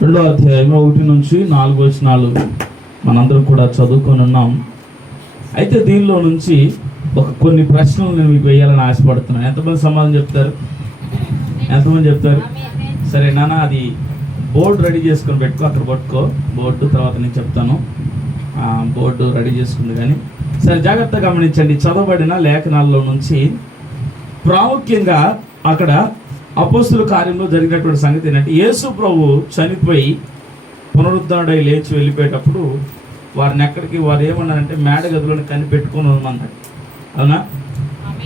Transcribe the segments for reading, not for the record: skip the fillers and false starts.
రెండో అధ్యాయం 1-4 వచనాలు మనందరం కూడా చదువుకొని ఉన్నాం. అయితే దీనిలో నుంచి కొన్ని ప్రశ్నలు నేను మీకు వేయాలని ఆశపడుతున్నాను. ఎంతమంది సమాధానం చెప్తారు? ఎంతమంది చెప్తారు? సరే నాన్న, అది బోర్డు రెడీ చేసుకొని పెట్టుకో, అక్కడ పట్టుకో బోర్డు, తర్వాత నేను చెప్తాను. బోర్డు రెడీ చేసుకుంది. కానీ సరే, జాగ్రత్తగా గమనించండి. చదవబడిన లేఖనాల్లో నుంచి ప్రాముఖ్యంగా అక్కడ అపోస్తుల కార్యంలో జరిగినటువంటి సంగతి ఏంటంటే, యేసు ప్రభు చనిపోయి పునరుద్ధరణై లేచి వెళ్ళిపోయేటప్పుడు వారిని ఎక్కడికి వారు ఏమన్నారంటే మేడ గదిలోని కనిపెట్టుకొని ఉండమన్నారు. అవునా?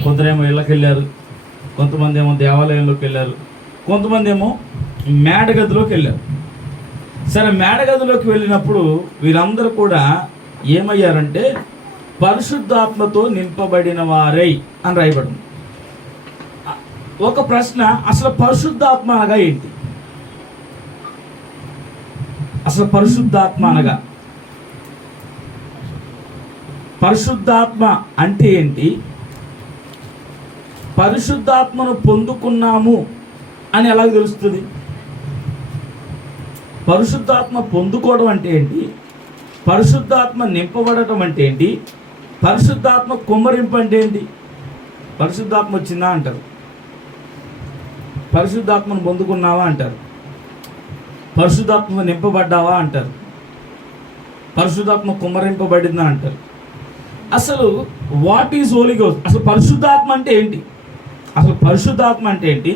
కొందరేమో ఇళ్ళకి వెళ్ళారు, కొంతమంది ఏమో దేవాలయంలోకి వెళ్ళారు, కొంతమంది ఏమో మేడ గదిలోకి వెళ్ళారు. సరే, మేడ గదిలోకి వెళ్ళినప్పుడు వీరందరూ కూడా ఏమయ్యారంటే పరిశుద్ధాత్మతో నింపబడిన వారై అని రాయబడింది. ఒక ప్రశ్న, అసలు పరిశుద్ధాత్మ అనగా ఏంటి? అసలు పరిశుద్ధాత్మ అనగా, పరిశుద్ధాత్మ అంటే ఏంటి? పరిశుద్ధాత్మను పొందుకున్నాము అని ఎలా తెలుస్తుంది? పరిశుద్ధాత్మ పొందుకోవడం అంటే ఏంటి? పరిశుద్ధాత్మ నింపబడటం అంటే ఏంటి? పరిశుద్ధాత్మ కుమ్మరింపు అంటే ఏంటి? పరిశుద్ధాత్మ వచ్చిందా అంటారు, పరిశుద్ధాత్మను పొందుకున్నావా అంటారు, పరిశుద్ధాత్మ నింపబడ్డావా అంటారు, పరిశుద్ధాత్మ కుమ్మరింపబడిందా అంటారు. అసలు వాట్ ఈజ్ హోలీ గోస్ట్? అసలు పరిశుద్ధాత్మ అంటే ఏంటి? అసలు పరిశుద్ధాత్మ అంటే ఏంటి?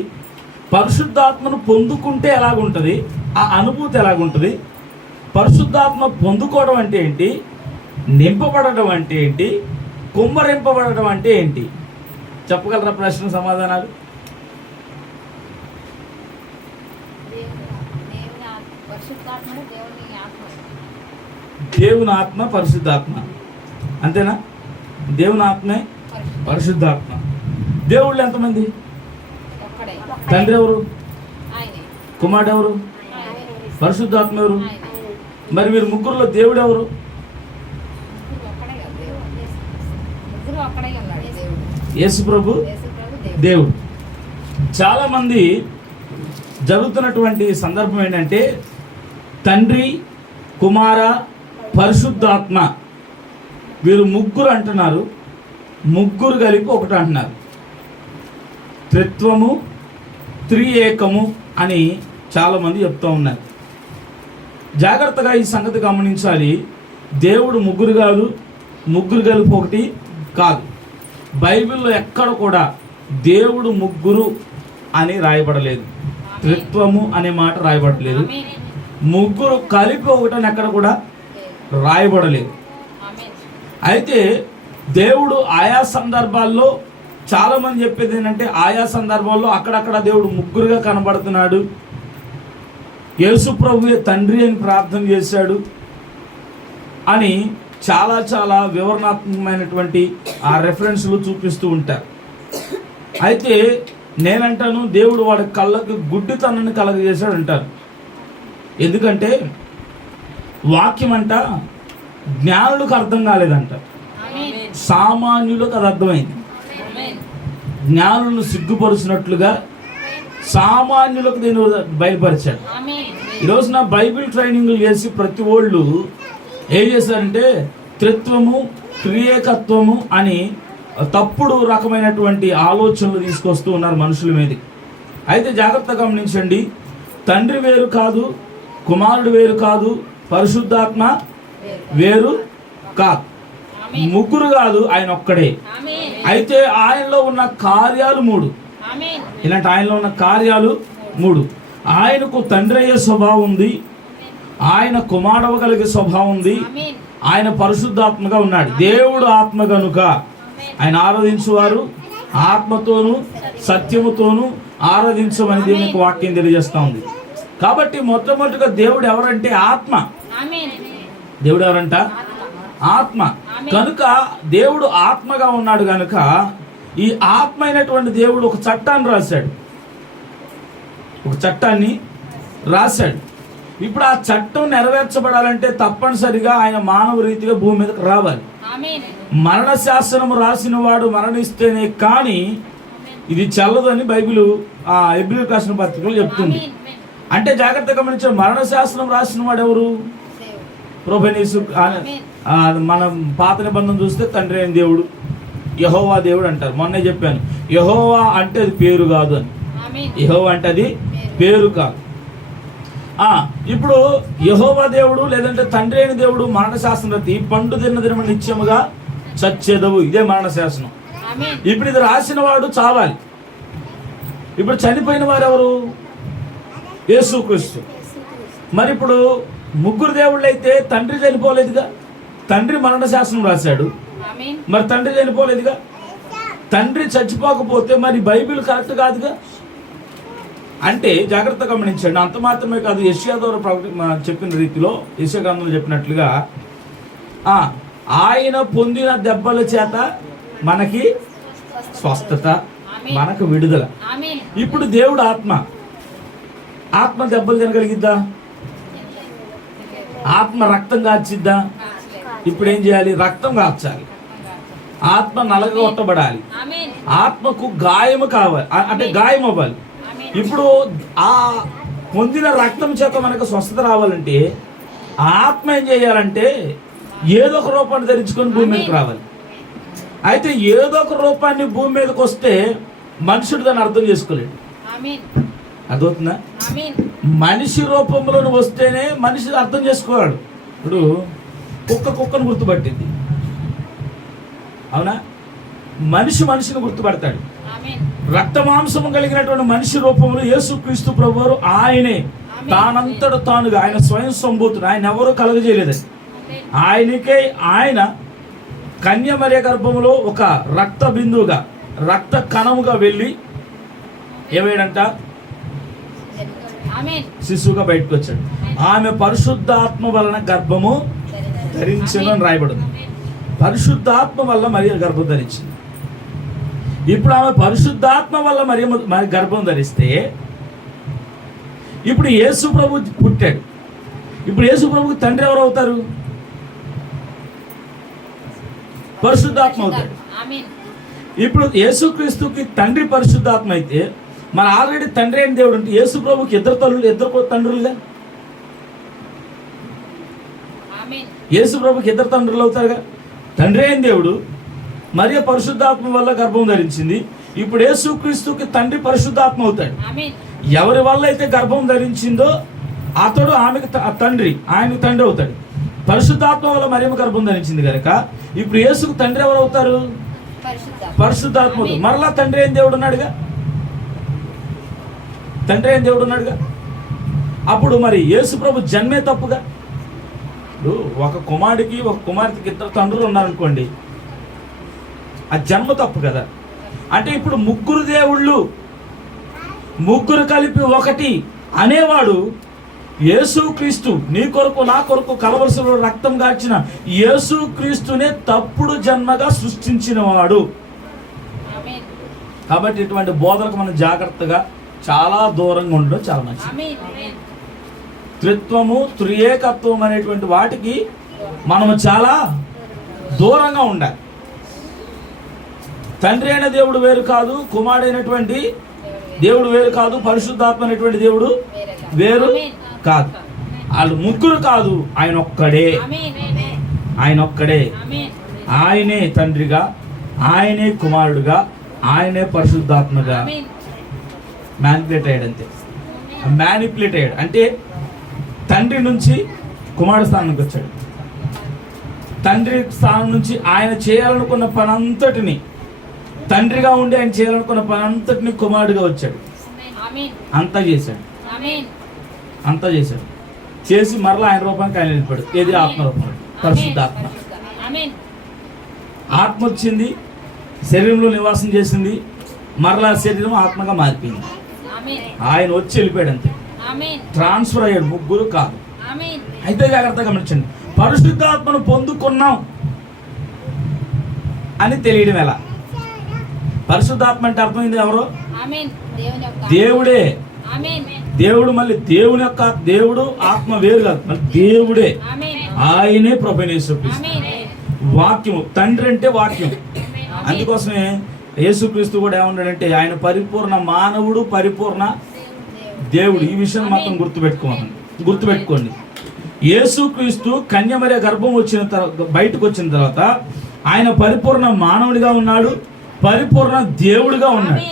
పరిశుద్ధాత్మను పొందుకుంటే ఎలాగుంటుంది? ఆ అనుభూతి ఎలాగుంటుంది? పరిశుద్ధాత్మ పొందుకోవడం అంటే ఏంటి? నింపబడడం అంటే ఏంటి? కుమ్మరింపబడడం అంటే ఏంటి? చెప్పగలరా ప్రశ్న సమాధానాలు? దేవుని ఆత్మ, పరిశుద్ధాత్మ, అంతేనా? దేవుని ఆత్మే పరిశుద్ధాత్మ. దేవుళ్ళు ఎంతమంది? తండ్రి ఎవరు? కుమారుడు ఎవరు? పరిశుద్ధాత్మ ఎవరు? మరి వీరు ముగ్గురులో దేవుడు ఎవరు? యేసు ప్రభు దేవుడు. చాలా మంది జరుగుతున్నటువంటి సందర్భం ఏంటంటే తండ్రి, కుమార, పరిశుద్ధాత్మ వీరు ముగ్గురు అంటున్నారు, ముగ్గురు కలిపి ఒకటి అంటున్నారు. త్రిత్వము, త్రియేకము అని చాలామంది చెప్తూ ఉన్నారు. జాగ్రత్తగా ఈ సంగతి గమనించాలి. దేవుడు ముగ్గురు కాదు, ముగ్గురు కలిపి ఒకటి కాదు. బైబిల్లో ఎక్కడ కూడా దేవుడు ముగ్గురు అని రాయబడలేదు, త్రిత్వము అనే మాట రాయబడలేదు, ముగ్గురు కలిపి ఒకటని ఎక్కడ కూడా రాయబడలేదు. అయితే దేవుడు ఆయా సందర్భాల్లో, చాలామంది చెప్పేది ఏంటంటే ఆయా సందర్భాల్లో అక్కడక్కడ దేవుడు ముగ్గురుగా కనబడుతున్నాడు, యేసు ప్రభువే తండ్రి అని ప్రార్థన చేశాడు అని చాలా చాలా వివరణాత్మకమైనటువంటి ఆ రెఫరెన్స్లు చూపిస్తూ ఉంటారు. అయితే నేనంటాను, దేవుడు వాడి కళ్ళకు గుడ్డితనాన్ని కలగజేశాడు అంటారు. ఎందుకంటే వాక్యం అంట జ్ఞానులకు అర్థం కాలేదంట, సామాన్యులకు అది అర్థమైంది. జ్ఞానులను సిగ్గుపరుచినట్లుగా సామాన్యులకు దీన్ని బయలుపరిచాడు. ఈరోజున బైబిల్ ట్రైనింగ్లు చేసి ప్రతి వాళ్ళు ఏం చేశారంటే త్రిత్వము, త్రియేకత్వము అని తప్పుడు రకమైనటువంటి ఆలోచనలు తీసుకొస్తూ ఉన్నారు మనుషుల మీద. అయితే జాగ్రత్తగా గమనించండి, తండ్రి వేరు కాదు, కుమారుడు వేరు కాదు, పరిశుద్ధాత్మ వేరు కాదు, ముగ్గురు కాదు, ఆయన ఒక్కడే. అయితే ఆయనలో ఉన్న కార్యాలు మూడు. ఇలాంటి ఆయనలో ఉన్న కార్యాలు మూడు. ఆయనకు తండ్రి అయ్యే స్వభావం ఉంది, ఆయన కుమారవగలిగే స్వభావం ఉంది, ఆయన పరిశుద్ధాత్మగా ఉన్నాడు. దేవుడు ఆత్మ కనుక ఆయన ఆరాధించువారు ఆత్మతోనూ సత్యముతోనూ ఆరాధించమని దేవునికి వాక్యం తెలియజేస్తూ ఉంది. కాబట్టి మొట్టమొదటిగా దేవుడు ఎవరంటే ఆత్మ. దేవుడు ఎవరంట? ఆత్మ. కనుక దేవుడు ఆత్మగా ఉన్నాడు కనుక ఈ ఆత్మ అయినటువంటి దేవుడు ఒక చట్టాన్ని రాశాడు, ఒక చట్టాన్ని రాశాడు. ఇప్పుడు ఆ చట్టం నెరవేర్చబడాలంటే తప్పనిసరిగా ఆయన మానవ రీతిగా భూమి మీదకి రావాలి. మరణ శాసనం రాసిన వాడు మరణిస్తేనే కానీ ఇది చెల్లదని బైబిల్ హెబ్రీ రాసిన పత్రికలో చెప్తుంది. అంటే జాగ్రత్తగా గమనించే మరణ శాసనం రాసిన వాడు ఎవరు? ప్రభువైన యేసు. మనం పాత నిబంధన చూస్తే తండ్రి అయిన దేవుడు యెహోవా దేవుడు అంటారు. మొన్నే చెప్పాను, యెహోవా అంటే అది పేరు కాదు అని. యెహోవా అంటే అది పేరు కాదు. ఇప్పుడు యెహోవా దేవుడు లేదంటే తండ్రి అయిన దేవుడు మరణ శాసనం రతి పండు తిన్న దినము నిత్యముగా చచ్చేదవు, ఇదే మరణ శాసనం. ఇప్పుడు ఇది రాసిన వాడు చావాలి. ఇప్పుడు చనిపోయిన వారు ఎవరు? యేసుక్రీస్తు. మరి ఇప్పుడు ముగ్గురు దేవుళ్ళు అయితే తండ్రి చనిపోలేదుగా, తండ్రి మరణ శాసనం రాశాడు, మరి తండ్రి చనిపోలేదుగా. తండ్రి చచ్చిపోకపోతే మరి బైబిల్ కరెక్ట్ కాదుగా. అంటే జాగ్రత్తగా గమనించండి. అంత మాత్రమే కాదు, యెషయా ద్వారా చెప్పిన రీతిలో యెషయా గ్రంథంలో చెప్పినట్లుగా ఆయన పొందిన దెబ్బల చేత మనకి స్వస్థత, మనకు విడుదల. ఇప్పుడు దేవుడు ఆత్మ దెబ్బలు తినగలిగిద్దా? ఆత్మ రక్తం కార్చిద్దా? ఇప్పుడు ఏం చేయాలి? రక్తం కార్చాలి. ఆత్మ నలగొట్టబడాలి. ఆత్మకు గాయము కావాలి, అంటే గాయం అవ్వాలి. ఇప్పుడు ఆ పొందిన రక్తం చేత మనకు స్వస్థత రావాలంటే ఆత్మ ఏం చేయాలంటే ఏదో ఒక రూపాన్ని ధరించుకొని భూమి మీదకి రావాలి. అయితే ఏదో ఒక రూపాన్ని భూమి మీదకి వస్తే మనుషుడు దాన్ని అర్థం చేసుకోలేడు. అదవుతుందా? మనిషి రూపంలో వస్తేనే మనిషి అర్థం చేసుకోవాడు. ఇప్పుడు కుక్కను గుర్తుపట్టింది, అవునా? మనిషిని గుర్తుపడతాడు. రక్త మాంసము కలిగినటువంటి మనిషి రూపంలో యేసుక్రీస్తు ప్రభువారు ఆయనే తానంతట తానుగా, ఆయన స్వయం సంభూతుడు, ఆయన ఎవరూ కలుగజేయలేదని. ఆయనకే ఆయన కన్యమర్య గర్భంలో ఒక రక్త బిందువుగా, రక్త కణముగా వెళ్ళి ఏమేడంట శిశువుగా బయటకు వచ్చాడు. ఆమె పరిశుద్ధాత్మ వలన గర్భము ధరించను అని రాయబడింది. పరిశుద్ధాత్మ వల్ల మరియ గర్భం ధరించింది. ఇప్పుడు ఆమె పరిశుద్ధాత్మ వల్ల మరి గర్భం ధరిస్తే ఇప్పుడు యేసు ప్రభు పుట్టాడు. ఇప్పుడు యేసు ప్రభుకి తండ్రి ఎవరు అవుతారు? పరిశుద్ధాత్మ అవుతాడు. ఇప్పుడు యేసుక్రీస్తుకి తండ్రి పరిశుద్ధాత్మ అయితే మన ఆల్రెడీ తండ్రి అయిన దేవుడు అంటే యేసు ప్రభుకి ఇద్దరు తండ్రులుగా. యేసు ప్రభుకి ఇద్దరు తండ్రులు అవుతారుగా. తండ్రి అయిన దేవుడు మరియు పరిశుద్ధాత్మ వల్ల గర్భం ధరించింది. ఇప్పుడు యేసుక్రీస్తుకి తండ్రి పరిశుద్ధాత్మ అవుతాడు. ఎవరి వల్ల అయితే గర్భం ధరించిందో అతడు ఆమెకు తండ్రి, ఆయనకు తండ్రి అవుతాడు. పరిశుద్ధాత్మ వల్ల మరియమ్మ గర్భం ధరించింది కనుక ఇప్పుడు యేసుకు తండ్రి ఎవరు అవుతారు? పరిశుద్ధాత్మ అవుతారు. మరలా తండ్రి అయిన దేవుడు ఉన్నాడుగా, తండ్రి అయిన దేవుడు ఉన్నాడుగా. అప్పుడు మరి యేసు ప్రభు జన్మే తప్పుగా. ఇప్పుడు ఒక కుమారుడికి ఒక కుమార్తెకి ఇద్దరు తండ్రులు ఉన్నారనుకోండి, ఆ జన్మ తప్పు కదా. అంటే ఇప్పుడు ముగ్గురు దేవుళ్ళు, ముగ్గురు కలిపి ఒకటి అనేవాడు యేసుక్రీస్తు. నీ కొరకు నా కొరకు కలవలసిన రక్తం గార్చిన యేసుక్రీస్తునే తప్పుడు జన్మగా సృష్టించిన వాడు. కాబట్టి ఇటువంటి బోధనకు మనం జాగ్రత్తగా చాలా దూరంగా ఉండడం చాలా మంచిది. త్రిత్వము, త్రియేకత్వం అనేటువంటి వాటికి మనము చాలా దూరంగా ఉండాలి. తండ్రి అయిన దేవుడు వేరు కాదు, కుమారుడైనటువంటి దేవుడు వేరు కాదు, పరిశుద్ధాత్మ అనేటువంటి దేవుడు వేరు కాదు. వాళ్ళు ముగ్గురు కాదు, ఆయన ఒక్కడే. ఆయన ఒక్కడే. ఆయనే తండ్రిగా, ఆయనే కుమారుడుగా, ఆయనే పరిశుద్ధాత్మగా మ్యానిపులేట్ అయ్యాడు. అంతే, మ్యానిపులేట్ అయ్యాడు అంటే తండ్రి నుంచి కుమారుడు స్థానానికి వచ్చాడు. తండ్రి స్థానం నుంచి ఆయన చేయాలనుకున్న పని అంతటిని, తండ్రిగా ఉండి ఆయన చేయాలనుకున్న పని అంతటిని కుమారుడుగా వచ్చాడు. అంతా చేశాడు, అంతా చేశాడు. చేసి మరలా ఆయన రూపానికి ఆయన వెళ్ళిపోయాడు. ఏది? ఆత్మ రూపంలో, పరిశుద్ధాత్మ. ఆత్మ వచ్చింది, శరీరంలో నివాసం చేసింది, మరలా శరీరం ఆత్మగా మారిపోయింది. ఆయన వచ్చి వెళ్ళిపోయాడు, అంతే. ట్రాన్స్ఫర్ అయ్యాడు, ముగ్గురు కాదు. అయితే జాగ్రత్తగా గమనించండి, పరిశుద్ధాత్మను పొందుకున్నాం అని తెలియడం ఎలా? పరిశుద్ధాత్మ అంటే అర్థమైంది ఎవరు? దేవుడే. దేవుడు, మళ్ళీ దేవుని యొక్క దేవుడు ఆత్మ వేరు కాదు, మళ్ళీ దేవుడే. ఆయనే ప్రభువైన యేసుక్రీస్తు. వాక్యము, తండ్రి అంటే వాక్యం. అందుకోసమే యేసుక్రీస్తు కూడా ఏమన్నాడంటే ఆయన పరిపూర్ణ మానవుడు, పరిపూర్ణ దేవుడు. ఈ విషయం మాత్రం గుర్తుపెట్టుకోండి. యేసుక్రీస్తు కన్యమరియా గర్భం వచ్చిన తర్వాత, బయటకు వచ్చిన తర్వాత ఆయన పరిపూర్ణ మానవుడిగా ఉన్నాడు, పరిపూర్ణ దేవుడిగా ఉన్నాడు.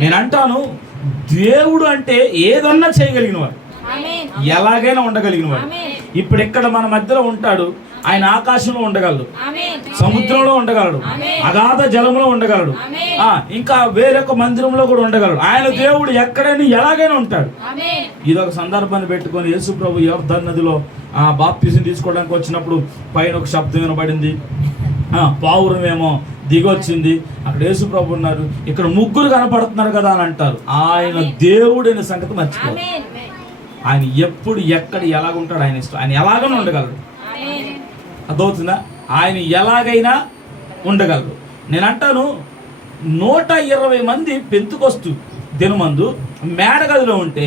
నేను అంటాను, దేవుడు అంటే ఏదన్నా చేయగలిగిన వాడు, ఎలాగైనా ఉండగలిగిన వాడు. ఇప్పుడు ఇక్కడ మన మధ్యలో ఉంటాడు, ఆయన ఆకాశంలో ఉండగలడు, సముద్రంలో ఉండగలడు, అగాధ జలంలో ఉండగలడు, ఇంకా వేరొక మందిరంలో కూడా ఉండగలడు. ఆయన దేవుడు ఎక్కడైనా ఎలాగైనా ఉంటాడు. ఇదొక సందర్భాన్ని పెట్టుకొని యేసు ప్రభు యోర్దాను నదిలో బాప్తిజం తీసుకోవడానికి వచ్చినప్పుడు పైన ఒక శబ్దం వినబడింది, పావురమేమో దిగొచ్చింది. అక్కడ యేసు ప్రభు ఉన్నారు, ఇక్కడ ముగ్గురు కనపడుతున్నారు కదా అని అంటారు. ఆయన దేవుడైన సంగతి మర్చిపోరు. ఆయన ఎప్పుడు ఎక్కడ ఎలాగుంటాడు ఆయన ఇష్టం. ఆయన ఎలాగైనా ఉండగలడు. అర్థమవుతుందా? ఆయన ఎలాగైనా ఉండగలరు. నేను అంటాను, 120 మంది పెంతుకొస్తు దినమందు మేడగదిలో ఉంటే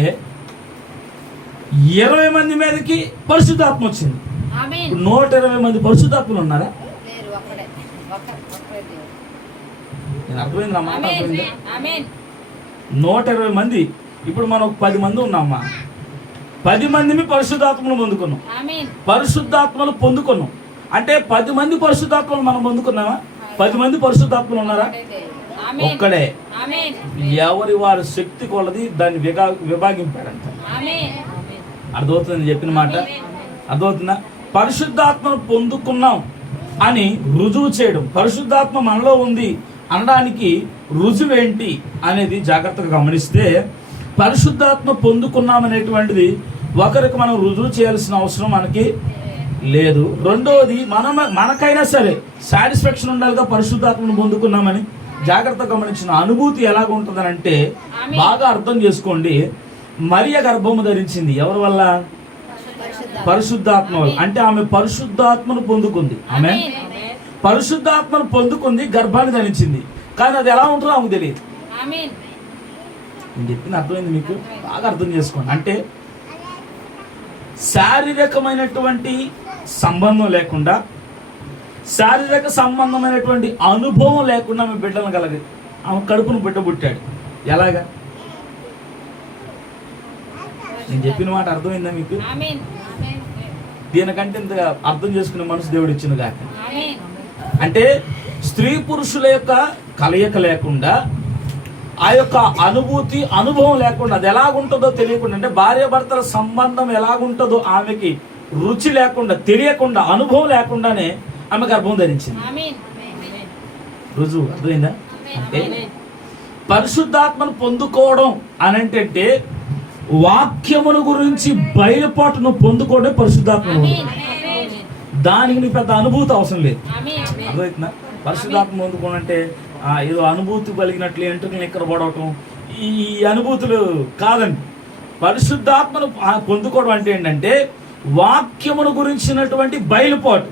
20 మంది మీదకి పరిశుద్ధాత్మ వచ్చింది. 120 మంది పరిశుద్ధాత్మలు ఉన్నారా? నేను అర్థమైంది, నా మాట అర్థమైంది. 120 మంది. ఇప్పుడు మనం 10 మంది ఉన్నామా, 10 మందిని పరిశుద్ధాత్మలు పొందుకున్నాం. పరిశుద్ధాత్మలు పొందుకున్నాం అంటే 10 మంది పరిశుద్ధాత్మలు మనం పొందుకున్నామా? 10 మంది పరిశుద్ధాత్మలు ఉన్నారా? ఒక్కడే. ఎవరి వారి శక్తి కొలది దాన్ని విభాగింపాడంట. అర్థమవుతుంది చెప్పిన మాట? అర్థమవుతుందా? పరిశుద్ధాత్మను పొందుకున్నాం అని రుజువు చేయడం, పరిశుద్ధాత్మ మనలో ఉంది అనడానికి రుజువు ఏంటి అనేది జాగ్రత్తగా గమనిస్తే, పరిశుద్ధాత్మ పొందుకున్నామనేటువంటిది ఒకరికి మనం రుజువు చేయాల్సిన అవసరం మనకి లేదు. రెండోది, మనకైనా సరే సాటిస్ఫాక్షన్ ఉండాలిగా పరిశుద్ధాత్మను పొందుకున్నామని. జాగ్రత్తగా గమనించిన అనుభూతి ఎలాగ ఉంటుందని అంటే బాగా అర్థం చేసుకోండి. మరియ గర్భము ధరించింది ఎవరి వల్ల? పరిశుద్ధాత్మ వల్ల. అంటే ఆమె పరిశుద్ధాత్మను పొందుకుంది. ఆమె పరిశుద్ధాత్మను పొందుకుంది, గర్భాన్ని ధరించింది. కానీ అది ఎలా ఉంటుందో ఆమెకు తెలియదు. నేను చెప్పింది అర్థమైంది మీకు? బాగా అర్థం చేసుకోండి. అంటే శారీరకమైనటువంటి సంబంధం లేకుండా, శారీరక సంబంధమైనటువంటి అనుభవం లేకుండా ఆమె బిడ్డలను కలగదు. ఆమె కడుపును బిడ్డ పుట్టాడు. ఎలాగా? నేను చెప్పిన మాట అర్థమైందా మీకు? దీనికంటే ఇంత అర్థం చేసుకునే మనసు దేవుడు ఇచ్చిన కాక. అంటే స్త్రీ పురుషుల యొక్క కలయిక లేకుండా, ఆ యొక్క అనుభూతి అనుభవం లేకుండా, అది ఎలాగుంటుందో తెలియకుండా, అంటే భార్యాభర్తల సంబంధం ఎలాగుంటుందో ఆమెకి రుచి లేకుండా, తెలియకుండా, అనుభవం లేకుండానే ఆమె గర్భం ధరించింది. రుజువు అర్థమైందా? అంటే పరిశుద్ధాత్మను పొందుకోవడం అని అంటే వాక్యమును గురించి బయలుపాటును పొందుకోవడం పరిశుద్ధాత్మ. దానికి నీ పెద్ద అనుభూతి అవసరం లేదు. అర్థమవుతుందా? పరిశుద్ధాత్మ పొందుకోవడం అంటే ఏదో అనుభూతి కలిగినట్లు ఎంట్రుకలు ఎక్కడ పడవటం, ఈ అనుభూతులు కాదండి. పరిశుద్ధాత్మను పొందుకోవడం అంటే ఏంటంటే వాక్యమును గురించినటువంటి బయలుపాటు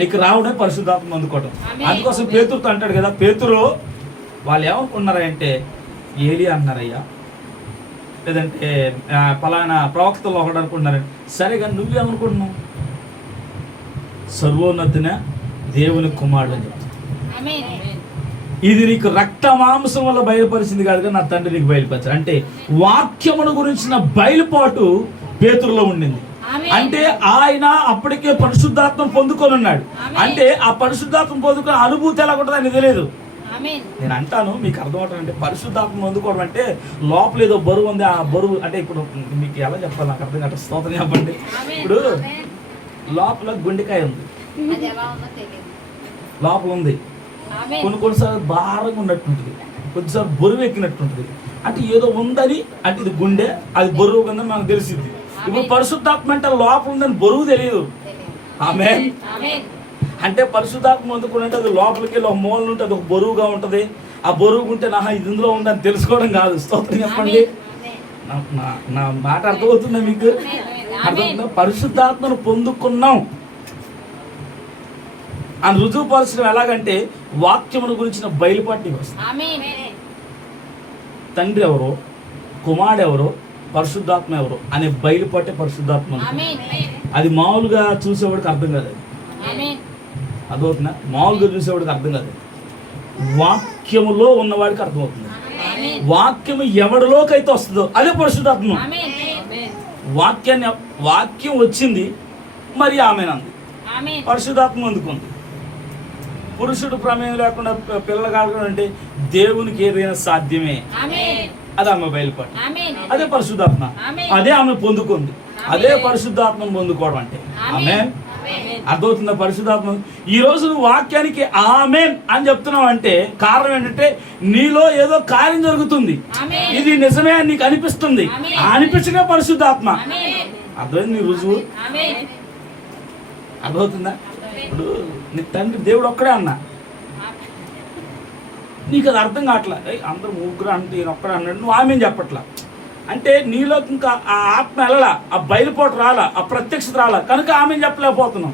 నీకు రావడం పరిశుద్ధాత్మ పొందుకోవడం. అందుకోసం పేతురుతో అంటాడు కదా, పేతురు వాళ్ళు ఏమనుకున్నారంటే ఏలియా అన్నారయ్యా, లేదంటే పలానా ప్రవక్తలు ఒకటి అనుకుంటున్నారంటే. సరే కానీ నువ్వేమనుకుంటున్నావు? సర్వోన్నతిన దేవుని కుమారుడు అని చెప్తాను. ఇది నీకు రక్త మాంసం వల్ల బయలుపరిచింది కాదు కానీ నా తండ్రి నీకు బయలుపరిచాడు. అంటే వాక్యమును గురించిన బయలుపాటు పేతురులో ఉండింది. అంటే ఆయన అప్పటికే పరిశుద్ధాత్మ పొందుకొని ఉన్నాడు. అంటే ఆ పరిశుద్ధాత్మ పొందుకునే అనుభూతి ఎలా ఉంటుంది అని తెలియదు. నేను అంటాను, మీకు అర్థమవుతుంది. అంటే పరిశుద్ధాత్మ పొందుకోవడం అంటే లోపల ఏదో బరువు ఉంది. ఆ బరువు అంటే ఇప్పుడు మీకు ఎలా చెప్పాలి, నాకు అర్థం కాదు. స్తోత్రం చెప్పండి. ఇప్పుడు లోపల గుండెకాయ ఉంది, లోపల ఉంది. కొన్నిసార్లు భారంగా ఉన్నట్టుంటుంది, కొద్దిసార్లు బరువు ఎక్కినట్టుంటుంది. అంటే ఏదో ఉందని, అంటే ఇది గుండె, అది బరువు ఉందని మనకు తెలిసింది. ఇప్పుడు పరిశుద్ధాత్మ అంటే లోపల ఉందని బరువు తెలియదు. ఆమేన్. అంటే పరిశుద్ధాత్మ పొందుకుంటే అది లోపలికి ఒక మూల ఉంటే అది ఒక బరువుగా ఉంటుంది. ఆ బరువు ఉంటే ఇది ఇందులో ఉందని తెలుసుకోవడం కాదు. స్తోత్రం చెప్పండి. నా మాట అర్థమవుతుందా మీకు? అర్థమవుతుందా? పరిశుద్ధాత్మను పొందుకున్నాం అని రుజువుపరచడం ఎలాగంటే వాక్యమును గురించిన బయలుపాటి వస్తుంది. తండ్రి ఎవరో, కుమారుడు ఎవరో, పరిశుద్ధాత్మ ఎవరో అనే బయలుపాటే పరిశుద్ధాత్మ. అది మామూలుగా చూసేవాడికి అర్థం కాదు. అదవుతుందా? మామూలుగా చూసేవాడికి అర్థం కాదు. వాక్యములో ఉన్నవాడికి అర్థమవుతుంది. వాక్యం ఎవరిలోకైతే వస్తుందో అదే పరిశుద్ధాత్మ. వాక్యం వచ్చింది, మరి ఆమెనంది, పరిశుద్ధాత్మ అందుకుంది. పురుషుడు ప్రమేయం లేకుండా పిల్లలు కాకుండా అంటే దేవునికి ఏదైనా సాధ్యమే, అది ఆమె బయలుపడి, అదే పరిశుద్ధాత్మ, అదే ఆమె పొందుకుంది. అదే పరిశుద్ధాత్మను పొందుకోవడం అంటే. ఆమేన్. అర్థమవుతుందా? పరిశుద్ధాత్మ. ఈ రోజు నువ్వు వాక్యానికి ఆమేన్ అని చెప్తున్నావు అంటే కారణం ఏంటంటే నీలో ఏదో కార్యం జరుగుతుంది, ఇది నిజమే అని నీకు అనిపిస్తుంది. అనిపించగా పరిశుద్ధాత్మ. అర్థమైంది నీ రుజువు? అర్థమవుతుందా? ఇప్పుడు నీ తండ్రి దేవుడు ఒక్కడే అన్నా, నీకు అది అర్థం కావట్లా. అందరూ ముగ్గురు అంటే ఈయన ఒక్కడే అన్నాడు, నువ్వు ఆమెన్ చెప్పట్లా. అంటే నీలో ఇంకా ఆ ఆత్మ వెళ్ళలా, ఆ బయలుపోటు రాలా, ఆ ప్రత్యక్షత రాలా, కనుక ఆమెన్ చెప్పలేకపోతున్నాం.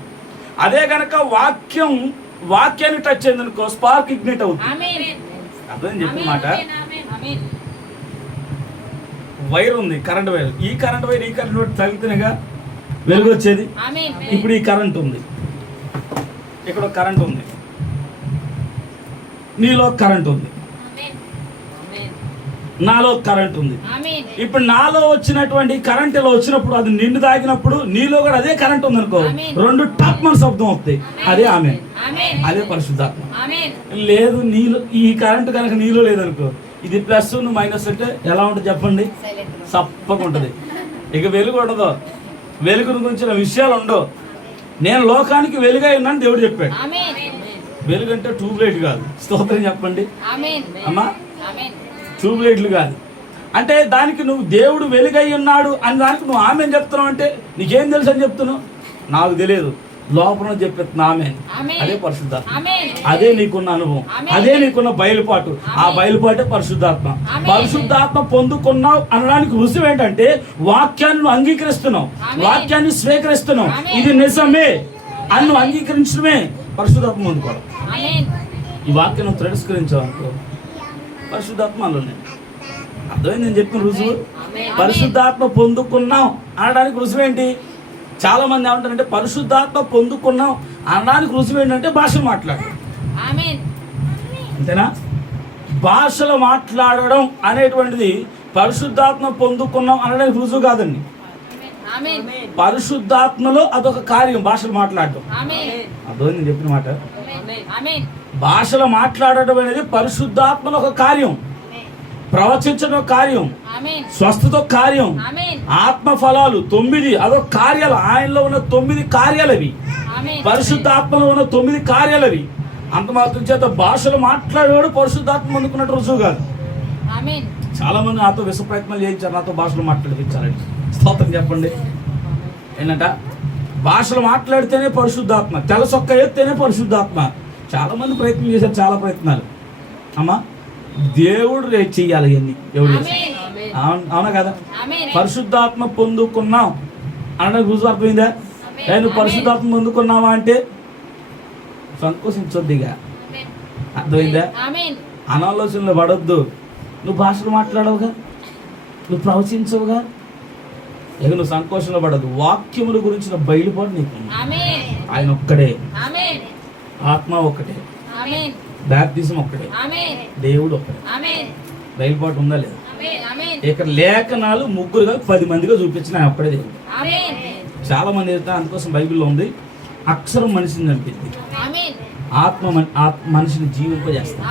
అదే కనుక వాక్యాన్ని టచ్ అయిందనుకో, స్పార్క్ ఇగ్నిట్ అవుతుంది. అర్థం చెప్పిన మాట. వైర్ ఉంది, కరెంట్ వైర్. ఈ కరెంట్ వైర్ తగిలితేనేగా వెలుగు వచ్చేది. ఇప్పుడు ఈ కరెంట్ ఉంది, ఇక్కడ కరెంట్ ఉంది, నీలో కరెంట్ ఉంది, నాలో కరెంట్ ఉంది. ఇప్పుడు నాలో వచ్చినటువంటి కరెంట్ ఇలా వచ్చినప్పుడు, అది నిన్ను తాగినప్పుడు నీలో కూడా అదే కరెంట్ ఉంది అనుకో, రెండు టాప్ మన శబ్దం అవుతాయి. అదే ఆమె, అదే పరిశుద్ధాత్మ. లేదు నీలో ఈ కరెంట్ కనుక నీలో లేదనుకో, ఇది ప్లస్ మైనస్ అంటే ఎలా ఉంటుంది చెప్పండి? చప్పగా ఉంటుంది. ఇక వెలుగు ఉండదు, వెలుగుని గురించిన విషయాలు ఉండవు. నేను లోకానికి వెలుగై ఉన్నాను దేవుడు చెప్పాడు. వెలుగు అంటే ట్యూబ్ లైట్ కాదు. స్తోత్రం చెప్పండి అమ్మా. ట్యూబ్ లైట్లు కాదు. అంటే దానికి నువ్వు దేవుడు వెలుగై ఉన్నాడు అని దానికి నువ్వు ఆమెన్ చెప్తున్నావు అంటే నీకేం తెలుసు అని చెప్తున్నావు? నాకు తెలియదు, లోపల చెప్పేస్తున్నా ఆమెన్. అదే పరిశుద్ధాత్మ, అదే నీకున్న అనుభవం, అదే నీకున్న బయలుపాటు. ఆ బయలుపాటే పరిశుద్ధాత్మ. పరిశుద్ధాత్మ పొందుకున్నావు అనడానికి రుజువు ఏంటంటే వాక్యాన్ని నువ్వు అంగీకరిస్తున్నావు, వాక్యాన్ని స్వీకరిస్తున్నావు. ఇది నిజమే అని నువ్వు అంగీకరించడమే పరిశుద్ధాత్మ పొందుకోవడం. ఈ వాక్యం నువ్వు తిరస్కరించావు అనుకో, పరిశుద్ధాత్మ అందులోనే. అర్థమైంది నేను చెప్పిన రుజువు? పరిశుద్ధాత్మ పొందుకున్నాం అనడానికి రుజువు ఏంటి? చాలా మంది ఏమంటారంటే పరిశుద్ధాత్మ పొందుకున్నాం అనడానికి రుజువు ఏంటంటే భాషలు మాట్లాడడం. అంతేనా? భాషలు మాట్లాడడం అనేటువంటిది పరిశుద్ధాత్మ పొందుకున్నాం అనడానికి రుజువు కాదండి. పరిశుద్ధాత్మలో అదొక కార్యం, భాషలు మాట్లాడడం. అర్థమైంది నేను చెప్పిన మాట? భాషలు మాట్లాడడం అనేది పరిశుద్ధాత్మలో ఒక కార్యం, ప్రవచించడం కార్యం, స్వస్థత కార్యం, ఆత్మ ఫలాలు 9 అదొక కార్యాలు. ఆయనలో ఉన్న 9 కార్యాలు అవి, పరిశుద్ధాత్మలో ఉన్న 9 కార్యాలు అవి. అంత మాత్రం చేత భాషలు మాట్లాడేవాడు పరిశుద్ధాత్మ పొందుకున్నట్టు రుజువు కాదు. చాలా మంది నాతో విశ్వ ప్రయత్నాలు చేయించారు, నాతో భాషలు మాట్లాడిపించారండి. స్తోత్రం చెప్పండి. ఏంటంట భాషలు మాట్లాడితేనే పరిశుద్ధాత్మ, తెల్ల సొక్క ఎత్తేనే పరిశుద్ధాత్మ. చాలా మంది ప్రయత్నం చేశారు, చాలా ప్రయత్నాలు. అమ్మా దేవుడు చెయ్యాలి ఇవన్నీ. ఎవరు చేస్తారు? అవునా కదా? పరిశుద్ధాత్మ పొందుకున్నాం అనడానికి రుజువు అర్థమైందా? నువ్వు పరిశుద్ధాత్మ పొందుకున్నావా అంటే సంకోచించొద్దిగా. అర్థమైందా? అనాలోచనలో పడొద్దు. నువ్వు భాషలు మాట్లాడవుగా, నువ్వు ప్రవచించవుగా, ఇక నువ్వు సంకోచంలో పడద్దు. వాక్యముల గురించిన బయలుపాటు నీకు. ఆయన ఒక్కడే, ఆత్మ ఒక్కటే, బాప్తిజం ఒక్కటే, దేవుడు ఒక్కడే. బయలుపాటు ఉందా లేదా? ఇక్కడ లేఖనాలు 3గా 10 మందిగా చూపించిన ఆయన ఒక్కడే దేవుడు. చాలా మంది అయితే అందుకోసం బైబిల్లో ఉంది, అక్షరం మనిషిని చంపింది, ఆత్మ మనిషిని జీవింపజేస్తారు.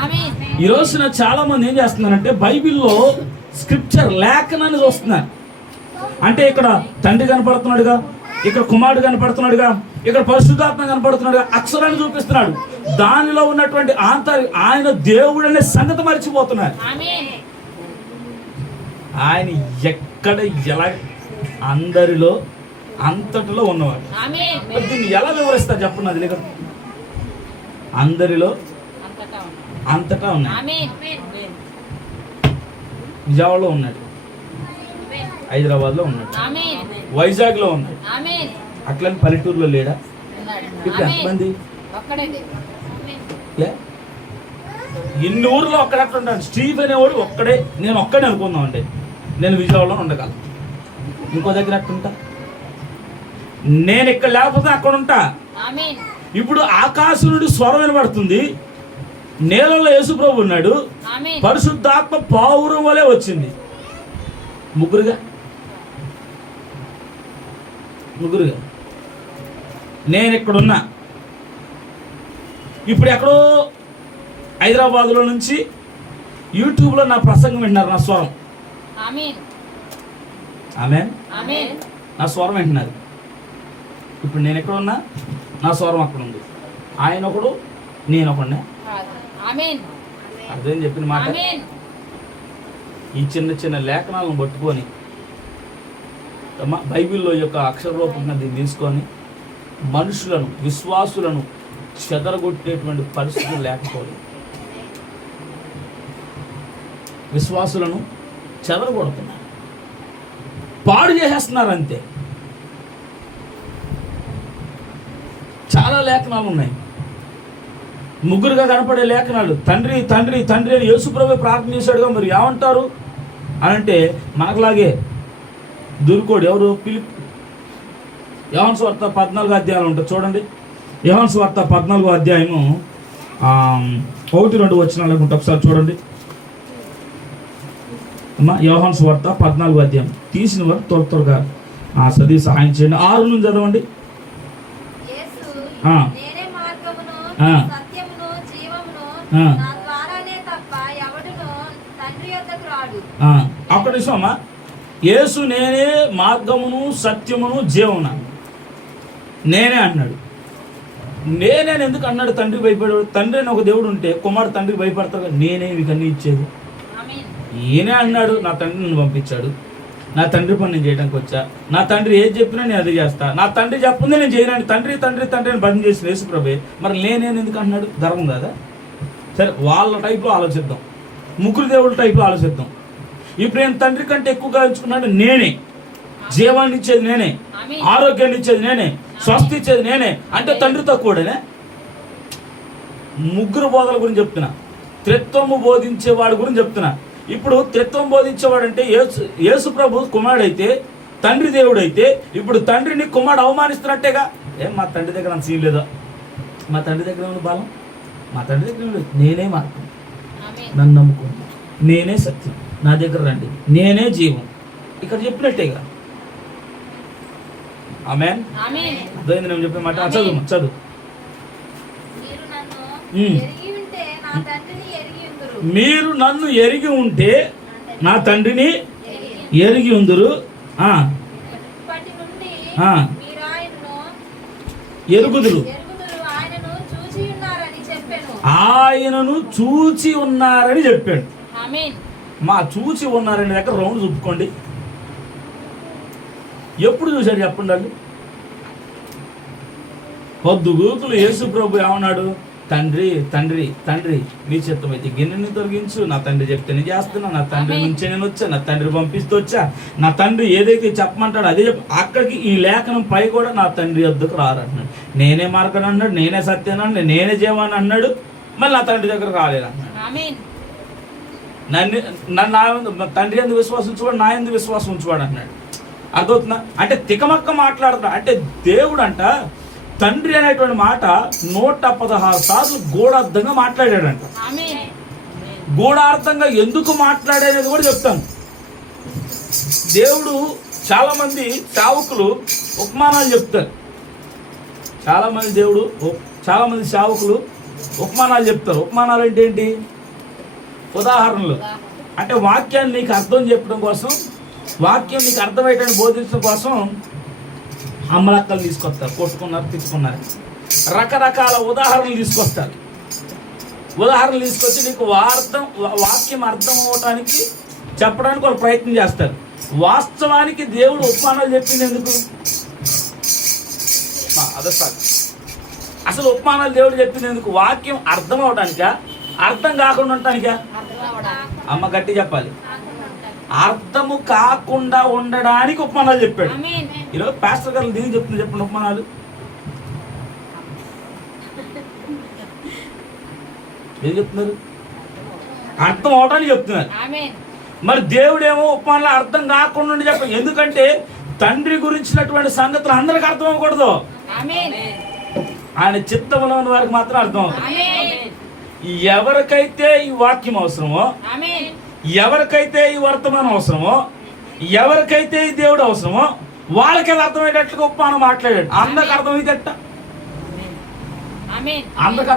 ఈ రోజున చాలా మంది ఏం చేస్తున్నారంటే బైబిల్లో స్క్రిప్చర్ లేఖనాన్ని చూస్తున్నారు. అంటే ఇక్కడ తండ్రి కనపడుతున్నాడుగా, ఇక్కడ కుమారుడు కనపడుతున్నాడుగా, ఇక్కడ పరిశుద్ధాత్మ కనపడుతున్నాడుగా, అక్షరాన్ని చూపిస్తున్నాడు. దానిలో ఉన్నటువంటి ఆయన దేవుడు అనే సంగతి మర్చిపోతున్నారు. ఆయన ఎక్కడ ఎలా అందరిలో అంతటిలో ఉన్నవాడు. దీన్ని ఎలా వివరిస్తారు చెప్పండి? అది లేక అందరిలో అంతటా ఉన్నాడు. విజయవాడలో ఉన్నాడు, హైదరాబాద్లో ఉన్నాడు, వైజాగ్లో ఉన్నాడు, అట్లని పల్లెటూరులో లేడా? ఇప్పుడు ఎంతమంది? ఇన్ని ఊర్లో ఒక్కడట్లా ఉంటాడు. స్టీవ్ అనేవాడు ఒక్కడే, నేను ఒక్కడే అనుకుందాం అంటే నేను విజయవాడలో ఉండగలను. ఇంకో దగ్గర అట్టుంటా, నేను ఇక్కడ లేకపోతే అక్కడ ఉంటా. ఇప్పుడు ఆకాశం నుండి స్వరం వినబడుతుంది, నేలలో యేసుప్రభు ఉన్నాడు, పరిశుద్ధాత్మ పావురం వలె వచ్చింది. ముగ్గురుగా నేను ఇక్కడున్నా. ఇప్పుడు ఎక్కడో హైదరాబాద్లో నుంచి యూట్యూబ్లో నా ప్రసంగం వింటున్నారు, నా స్వరం. ఆమేన్. నా స్వరం వింటున్నారు. ఇప్పుడు నేను ఎక్కడ ఉన్నా, నా స్వరం అక్కడ ఉంది. ఆయన ఒకడు, నేను ఒకడినే. అర్థం చెప్పిన మాట. ఈ చిన్న చిన్న లేఖనాలను పట్టుకొని బైబిల్లో యొక్క అక్షర రూపంగా దీన్ని తీసుకొని మనుషులను, విశ్వాసులను చెదరగొట్టేటువంటి పరిస్థితులు లేకపోలేదు. విశ్వాసులను చెదరగొడుతున్నారు, పాడు చేసేస్తున్నారు అంతే. చాలా లేఖనాలు ఉన్నాయి, ముగ్గురుగా కనపడే లేఖనాలు. తండ్రి తండ్రి తండ్రి అని యేసుప్రభువే ప్రార్థన చేశాడుగా. మరి ఏమంటారు అని అంటే మనకులాగే దుర్కోడు. ఎవరు? ఫిలిప్. యోహాను సువార్త 14వ అధ్యాయం ఉంటుంది చూడండి. యోహాను సువార్త 14వ అధ్యాయము 1-2 వచనాలు అనుకుంటా, ఒకసారి చూడండి అమ్మా. యోహాను సువార్త 14వ అధ్యాయం తీసిన వారు త్వరగా సతీ సహాయం చేయండి. 6 నుంచి చదవండి. అక్కడ నిమిషమా. యేసు నేనే మార్గమును సత్యమును జీవమును నేనే అన్నాడు. నేనే ఎందుకు అన్నాడు? తండ్రి భయపడేవాడు. తండ్రి అని ఒక దేవుడు ఉంటే కుమారుడు తండ్రికి భయపడతాడు. నేనే ఇవన్నీ ఇచ్చేది. ఈయనే అన్నాడు, నా తండ్రి నన్ను పంపించాడు, నా తండ్రి పని నేను చేయడానికి వచ్చా, నా తండ్రి ఏది చెప్పినా నేను అది చేస్తా, నా తండ్రి చెప్పింది నేను చేయను. తండ్రి తండ్రి తండ్రి అని బంద్ చేసిన యేసుప్రభువే మరి నేనేను ఎందుకు అన్నాడు? గర్వం కదా. సరే, వాళ్ళ టైప్లో ఆలోచిద్దాం, ముగ్గురు దేవుళ్ళ టైప్లో ఆలోచిద్దాం. ఇప్పుడు నేను తండ్రి కంటే ఎక్కువగా ఎంచుకున్నాడు. నేనే జీవాన్ని ఇచ్చేది, నేనే ఆరోగ్యాన్ని ఇచ్చేది, నేనే స్వస్థ ఇచ్చేది, నేనే అంటే తండ్రి తక్కువడేనే. ముగ్గురు బోధల గురించి చెప్తున్నా, త్రిత్వము బోధించేవాడు గురించి చెప్తున్నా. ఇప్పుడు త్రిత్వం బోధించేవాడు అంటే యేసు ప్రభు కుమారుడైతే, తండ్రి దేవుడైతే, ఇప్పుడు తండ్రిని కుమారుడు అవమానిస్తున్నట్టేగా. మా తండ్రి దగ్గర అంత సీన్ లేదా? మా తండ్రి దగ్గర ఉన్న బలం మా తండ్రి దగ్గర లేదు. నేనే మార్గం, నన్ను నమ్ముకుంటా, నేనే సత్యం, నా దగ్గర రండి, నేనే జీవం. ఇక్కడ చెప్పినట్టేగా. ఆమేన్. అర్థమైంది నేను చెప్పే మాట? చదువు. మీరు నన్ను ఎరిగి ఉంటే నా తండ్రిని ఎరిగి ఉందురు. ఎరుగుదురు. ఆయనను చూచి ఉన్నారని చెప్పాడు. మా చూచి ఉన్నారని దగ్గర రౌండ్ చూపుకోండి. ఎప్పుడు చూశాడు చెప్పండి వాళ్ళు? పొద్దుగూకులు యేసు ప్రభు ఏమన్నాడు? తండ్రి తండ్రి తండ్రి నీ చిత్తమైతే గిన్నెని తొలగించు, నా తండ్రి చెప్తే నేను చేస్తున్నా, నా తండ్రి నుంచే నేను వచ్చా, నా తండ్రి పంపిస్తూ వచ్చా, నా తండ్రి ఏదైతే చెప్పమంటాడో అదే అక్కడికి ఈ లేఖనం పై కూడా నా తండ్రి వద్దకు రారంటున్నాడు. నేనే మార్గం అన్నాడు, నేనే సత్యం అన్నాడు, నేనే జీవాన్ని అన్నాడు, మళ్ళీ నా తండ్రి దగ్గర రాలేదు అన్నాడు. నన్ను తండ్రి ఎందుకు విశ్వాసం ఉంచువాడు, నా ఎందుకు విశ్వాసం ఉంచువాడు అన్నాడు. అర్థవుతుందా? అంటే తికమక్క మాట్లాడుతున్నా. అంటే దేవుడు అంట తండ్రి అనేటువంటి మాట 116 సార్లు గూఢార్థంగా మాట్లాడాడంట. గూఢార్థంగా ఎందుకు మాట్లాడేది కూడా చెప్తాను. దేవుడు చాలా మంది సేవకులు ఉపమానాలు చెప్తారు. చాలా మంది సేవకులు ఉపమానాలు చెప్తారు. ఉపమానాలు అంటే ఏంటి? ఉదాహరణలు. అంటే వాక్యాన్ని నీకు అర్థం చెప్పడం కోసం, వాక్యం నీకు అర్థమయ్యేటట్టు బోధించడం కోసం అమ్మలక్కలు తీసుకొస్తారు. కొట్టుకున్నారు, తిట్టుకున్నారు, రకరకాల ఉదాహరణలు తీసుకొస్తారు. ఉదాహరణలు తీసుకొచ్చి నీకు వాక్యం అర్థం అవటానికి చెప్పడానికి వాళ్ళు ప్రయత్నం చేస్తారు. వాస్తవానికి దేవుడు ఉపమానాలు చెప్పింది ఎందుకు? అసలు ఉపమానాలు దేవుడు చెప్పింది ఎందుకు? వాక్యం అర్థం అవటానికా, అర్థం కాకుండా ఉండటానికా? అమ్మ గట్టి చెప్పాలి. అర్థము కాకుండా ఉండడానికి ఉపమానాలు చెప్పాడు. ఈరోజు పాస్టర్ గారు దీనికి చెప్తుంది, చెప్పండి ఉపమానాలు. ఏం చెప్తున్నారు? అర్థం అవడానికి చెప్తున్నారు. మరి దేవుడేమో ఉపమానాలు అర్థం కాకుండా చెప్ప. ఎందుకంటే తండ్రి గురించినటువంటి సంగతులు అందరికి అర్థం అవ్వకూడదు, ఆయన చిత్తంలో ఉన్న వారికి మాత్రం అర్థం అవుతుంది. ఎవరికైతే ఈ వాక్యం అవసరమో, ఎవరికైతే ఈ వర్తమానం అవసరమో, ఎవరికైతే ఈ దేవుడు అవసరమో వాళ్ళకి అది అర్థమయ్యేటట్లుగా ఉపమానం మాట్లాడాడు. అందరికి అర్థమైతేట, అందరికి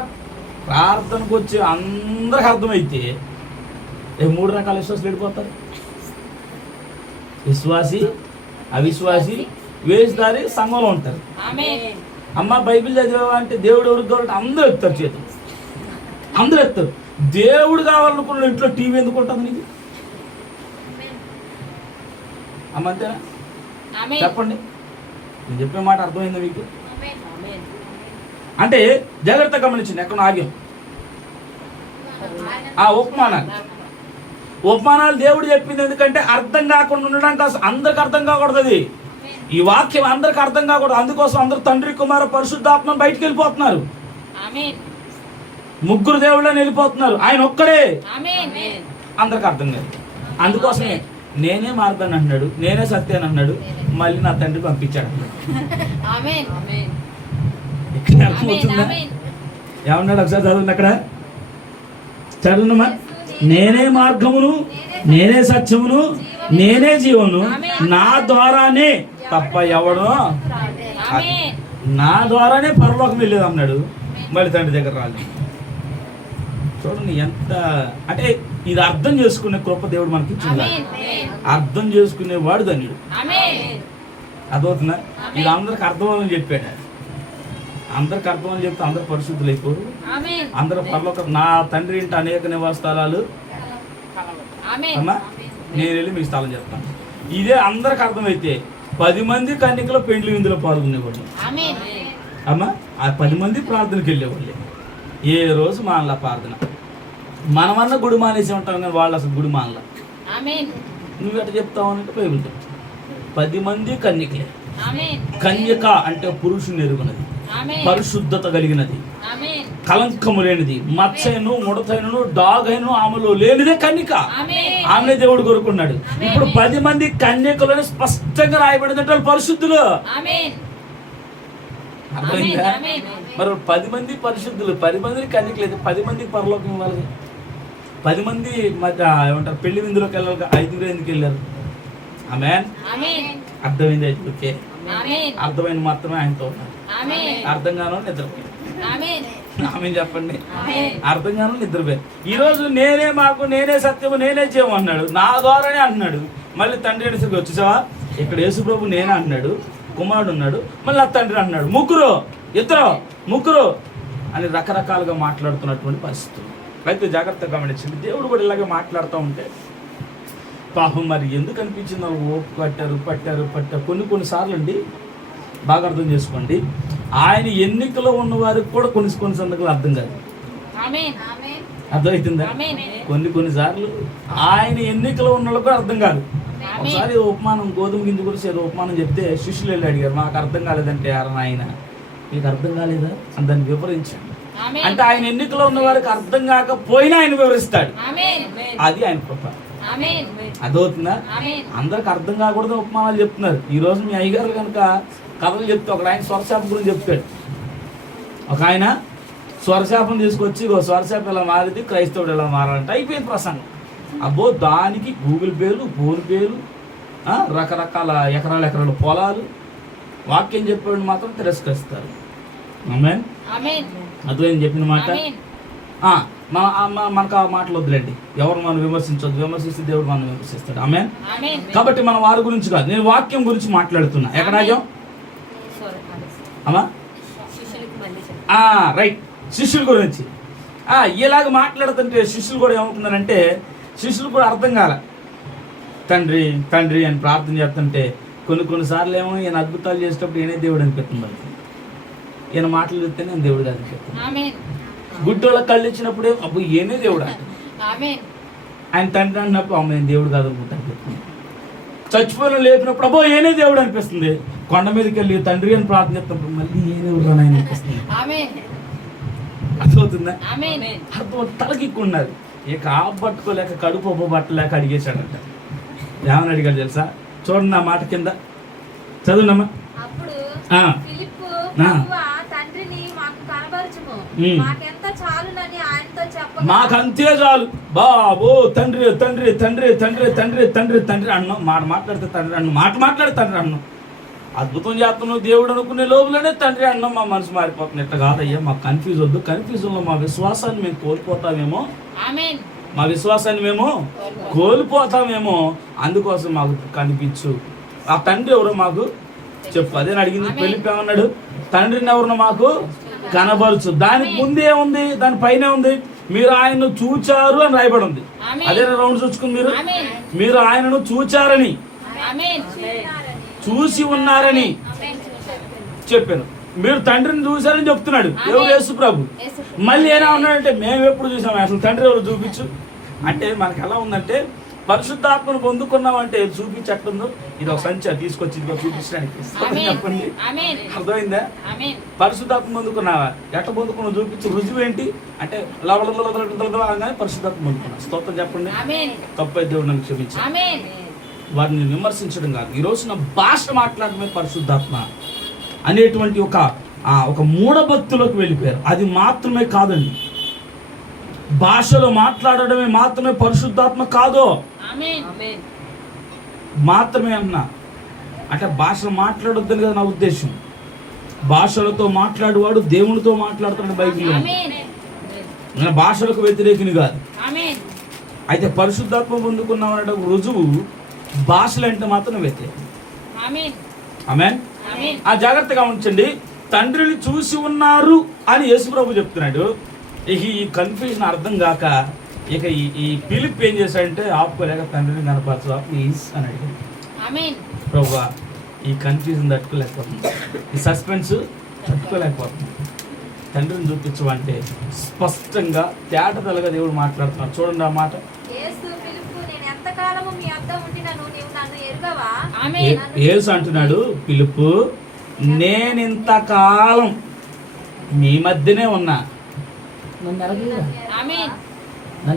ప్రార్థనకు వచ్చి అందరికి అర్థమైతే 3 రకాల విశ్వాసాలు వెళ్ళిపోతారు. విశ్వాసి, అవిశ్వాసి, వేషధారి సంఘంలో ఉంటారు. అమ్మ బైబిల్ చదివావా అంటే దేవుడు ఎవరికి కావాలంటే అందరూ ఎత్తారు చేతులు, అందరూ ఎత్తారు. దేవుడు కావాలనుకున్న ఇంట్లో టీవీ ఎందుకు ఉంటుంది నీకు? అమ్మ అంతేనా? చెప్పండి, నేను చెప్పే మాట అర్థమైందా మీకు? అంటే జాగ్రత్త గమనించండి, ఎక్కడ ఆగ్యం. ఉపమానాలు దేవుడు చెప్పింది ఎందుకంటే అర్థం కాకుండా ఉండడానికి, అందరికి అర్థం కాకూడదు. అది ఈ వాక్యం అందరికి అర్థం కాకూడదు. అందుకోసం అందరు తండ్రి, కుమార, పరిశుద్ధాత్మ బయటికి వెళ్ళిపోతున్నారు. 3 దేవుళ్ళని వెళ్ళిపోతున్నారు. ఆయన ఒక్కడే అందరికి అర్థం కాదు. అందుకోసమే నేనే మార్గాన్ని అన్నాడు, నేనే సత్యాన్ని అన్నాడు, మళ్ళీ నా తండ్రి పంపించాడు. ఇక్కడ అర్థమవుతుందా? ఏమన్నాడు ఒకసారి చదవండి, అక్కడ చదువునమ్మా. నేనే మార్గమును, నేనే సత్యమును, నేనే జీవను, నా ద్వారానే తప్ప ఎవడో, నా ద్వారానే పరలోకం వెళ్ళేది అన్నాడు. మళ్ళీ తండ్రి దగ్గర రాలేదు. చూడండి ఎంత అంటే ఇది అర్థం చేసుకునే కృప దేవుడు మనకి ఇచ్చింది. అర్థం చేసుకునేవాడు ధన్యుడు. అర్థమవుతుందా? ఇది అందరికి అర్థమని చెప్పాడు. అందరికి అర్థమని చెప్తే అందరు పరిశుద్ధులు అయిపోరు. అందరూ పరలోక, నా తండ్రి ఇంటి అనేక నివాస స్థలాలు అమ్మా, నేను వెళ్ళి మీ స్థలం చెప్తాను. ఇదే అందరికి అర్థమైతే 10 మంది కన్యకలో పెండ్లి విందులో పాల్గొనేవాళ్ళు. అమ్మా, ఆ 10 మంది ప్రార్థనకి వెళ్ళేవాళ్ళే. ఏ రోజు మానలా ప్రార్థన. మనమన్నా గుడి మానేసి ఉంటాం, కానీ వాళ్ళు అసలు గుడి మానలా. నువ్వు ఎట్లా చెప్తావు అంటే బైబిల్ చెప్తావు. 10 మంది కన్యకలే. కన్యక అంటే పురుషుని ఎరుగునది, పరిశుద్ధత కలిగినది, కలంకము లేనిది, మచ్చైను, ముడతైనను, డాగైను ఆమెలో లేనిదే కన్యక. ఆమె దేవుడు కోరుకున్నాడు. ఇప్పుడు 10 మంది కన్యకలను స్పష్టంగా రాయబడిందంటే వాళ్ళు పరిశుద్ధులు. అర్థమైందా? మరి 10 మంది పరిశుద్ధులు, 10 మందిని కన్యకలేదు, 10 మందికి పరలోకం ఇవ్వాలి. 10 మంది మధ్య ఏమంటారు పెళ్లి విందులోకి వెళ్ళాలి, 5 ఎందుకు వెళ్ళారు? ఆమేన్. అర్థమైంది? అయితే ఓకే, అర్థమైంది మాత్రమే ఆయనతో ఉన్నారు. అర్థం కాను నిద్రపోయి. ఆమె చెప్పండి, అర్థం కాను నిద్రపోయి. ఈరోజు నేనే మాకు, నేనే సత్యము, నేనే జీవం అన్నాడు, నా ద్వారానే అన్నాడు. మళ్ళీ తండ్రి అనేసరికి వచ్చేసావా, ఇక్కడ యేసు ప్రభు నేనే అన్నాడు, కుమారుడు ఉన్నాడు, మళ్ళీ నా తండ్రి అన్నాడు. 3, 2 అని రకరకాలుగా మాట్లాడుతున్నటువంటి పరిస్థితులు. అయితే జాగ్రత్తగా గమనించండి, దేవుడు కూడా ఇలాగే మాట్లాడుతూ ఉంటే పాపం మరి ఎందుకు అనిపించింది? ఓపు పట్టారు. కొన్నిసార్లు అండి, బాగా అర్థం చేసుకోండి, ఆయన ఎన్నికలో ఉన్న వారికి కూడా కొన్ని సందర్భాలు అర్థం కాదు. అర్థమవుతుందా? కొన్నిసార్లు ఆయన ఎన్నికలో ఉన్న వాళ్ళకి కూడా అర్థం కాదు. ఒకసారి ఉపమానం, గోధుమ గింజ గురించి ఏదో ఉపమానం చెప్తే శిష్యులు వెళ్ళి అడిగారు, మాకు అర్థం కాలేదంటే ఆయన మీకు అర్థం కాలేదా అని దాన్ని వివరించాడు. అంటే ఆయన ఎన్నికలో ఉన్న వారికి అర్థం కాకపోయినా ఆయన వివరిస్తాడు. అది ఆయన కృప. అదవుతుందా? అందరికి అర్థం కాకూడదు ఉపమానాలు చెప్తున్నారు. ఈ రోజు మీ అయ్యగారు కనుక కథలు చెప్తే, ఒక ఆయన స్వరశాప గురించి చెప్తాడు. ఒక ఆయన స్వరశాపం తీసుకొచ్చి, స్వరశాపం ఎలా మారింది, క్రైస్తవుడు ఎలా మారాలంటే అయిపోయింది ప్రసంగం. అబ్బో, దానికి గూగుల్ పేలు, ఫోన్ పేలు, రకరకాల ఎకరాల పొలాలు, వాక్యం చెప్పేవాడిని మాత్రం తిరస్కరిస్తారు. ఆమేన్. అర్థమైంది చెప్పిన మాట. మనకు ఆ మాటలు వద్దులేండి, ఎవరు మనం విమర్శించొద్దు. విమర్శిస్తే దేవుడు మనం విమర్శిస్తాడు. ఆమేన్. కాబట్టి మన వారి గురించి కాదు, నేను వాక్యం గురించి మాట్లాడుతున్నా. ఎక్కడ ఆగాం అమ్మా? రైట్, శిష్యుల గురించి. ఇలాగ మాట్లాడుతుంటే శిష్యులు కూడా ఏమవుతున్నారంటే, శిష్యులు కూడా అర్థం కాల. తండ్రి తండ్రి అని ప్రార్థన చేస్తుంటే కొన్నిసార్లు ఏమో ఈయన అద్భుతాలు చేసేటప్పుడు ఈయనే దేవుడు అనిపిస్తుంది. ఈయన మాటలు చెప్తే నేను దేవుడు కాదు అనిపిస్తుంది. గుడ్డోళ్ళ కళ్ళు ఇచ్చినప్పుడే అప్పుడు ఈయనే దేవుడు అంట. ఆయన తండ్రి అన్నప్పుడు అమ్మ నేను దేవుడు కాదు అనిపిస్తుంది. చచ్చిపోయిన లేపినప్పుడు అబ్బో ఏనే దేవుడు అనిపిస్తుంది. కొండ మీదకి వెళ్ళి తండ్రి అని ప్రార్థన చేస్తున్నప్పుడు మళ్ళీ ఏ దేవుడు అని అనిపిస్తుంది. అర్థమవుతుందా? అర్థం తలకిక్కున్నారు. ఇక పట్టుకోలేక కడుపు పట్టలేక అడిగేశాడంట. ఏమని అడిగాడు తెలుసా? చూడండి నా మాట కింద చదువునమ్మా. తండ్రిని మాకు కనబరచుము, మాకెంత చాలునని ఆయనతో మాకంతే చాలు బాబో తండ్రి తండ్రి తండ్రి తండ్రి తండ్రి తండ్రి తండ్రి అన్నాం. మాట్లాడితే తండ్రి అన్నం, మాట్లాడితే తండ్రి అన్నం. అద్భుతం చేస్తున్నావు దేవుడు అనుకునే లోపలనే తండ్రి అన్నం. మా మనసు మారిపోతుంది. ఇట్లా కాదయ్యా, మాకు కన్ఫ్యూజ్ వద్దు. కన్ఫ్యూజన్లో మా విశ్వాసాన్ని మేము కోల్పోతామేమో, మా విశ్వాసాన్ని మేము కోల్పోతామేమో, అందుకోసం మాకు కనిపించు. ఆ తండ్రి ఎవరో మాకు చెప్పు. అదే అడిగింది. ఫిలిప్పీ ఏమన్నాడు? తండ్రిని ఎవరినో మాకు కనబరచు. దానికి ముందే ఉంది, దాని పైన ఉంది, మీరు ఆయనను చూచారు అని రాయబడి ఉంది. అదే రౌండ్ చూసుకుని మీరు ఆయనను చూచారని, చూసి ఉన్నారని చెప్పాను. మీరు తండ్రిని చూశారని చెప్తున్నాడు ఎవరు? యేసు ప్రభు. మళ్ళీ ఏనా ఉన్నాడంటే మేము ఎప్పుడు చూసాము, అసలు తండ్రి ఎవరు చూపించు అంటే మనకు ఎలా ఉందంటే, పరిశుద్ధాత్మను పొందుకున్నామంటే చూపించి ఎట్లుందో ఇది ఒక సంచి తీసుకొచ్చి ఇదిగో చూపించడానికి. చెప్పండి, అర్థమైందా? పరిశుద్ధాత్మ పొందుకున్నావా? ఎట్లా పొందుకున్నావు చూపించు. రుజువు ఏంటి అంటే అనగానే పరిశుద్ధాత్మ పొందుకున్నా. స్తోత్రం చెప్పండి. తప్పై దేవుడు నన్ను క్షమించి వారిని విమర్శించడం కాదు. ఈ రోజున భాష మాట్లాడమే పరిశుద్ధాత్మ అనేటువంటి ఒక మూఢభక్తిలోకి వెళ్ళిపోయారు. అది మాత్రమే కాదండి, భాషలో మాట్లాడడమే మాత్రమే పరిశుద్ధాత్మ కాదు. మాత్రమే అన్నా అంటే భాషలు మాట్లాడొద్దని కదా నా ఉద్దేశం. భాషలతో మాట్లాడేవాడు దేవునితో మాట్లాడుతున్నాడు బైబిల్లో. నేను భాషలకు వ్యతిరేకిని కాదు. అయితే పరిశుద్ధాత్మ పొందుకున్నామనే రుజువు భాషలు అంటే మాత్రం వ్యతిరేకం. ఆమేన్. ఆ జాగ్రత్తగా ఉంచండి. తండ్రిని చూసి ఉన్నారు అని యేసుప్రభు చెప్తున్నాడు. ఈ కన్ఫ్యూజన్ అర్థం కాక ఇక ఈ ఫిలిప్ ఏం చేశాడంటే, ఆపుకోలేక తండ్రిని కనపరచు ప్లీజ్ అని అడిగాడు. ప్రభువా, ఈ కన్ఫ్యూజన్ తట్టుకోలేకపోతుంది, ఈ సస్పెన్స్ తట్టుకోలేకపోతుంది. తండ్రిని చూపించమంటే స్పష్టంగా తేటతెల్లగా దేవుడు మాట్లాడుతున్నాడు. చూడండి ఆ మాట. యేసు అంటున్నాడు, పిలుపు నేను ఇంతకాలం మీ మధ్యనే ఉన్నా, నన్ను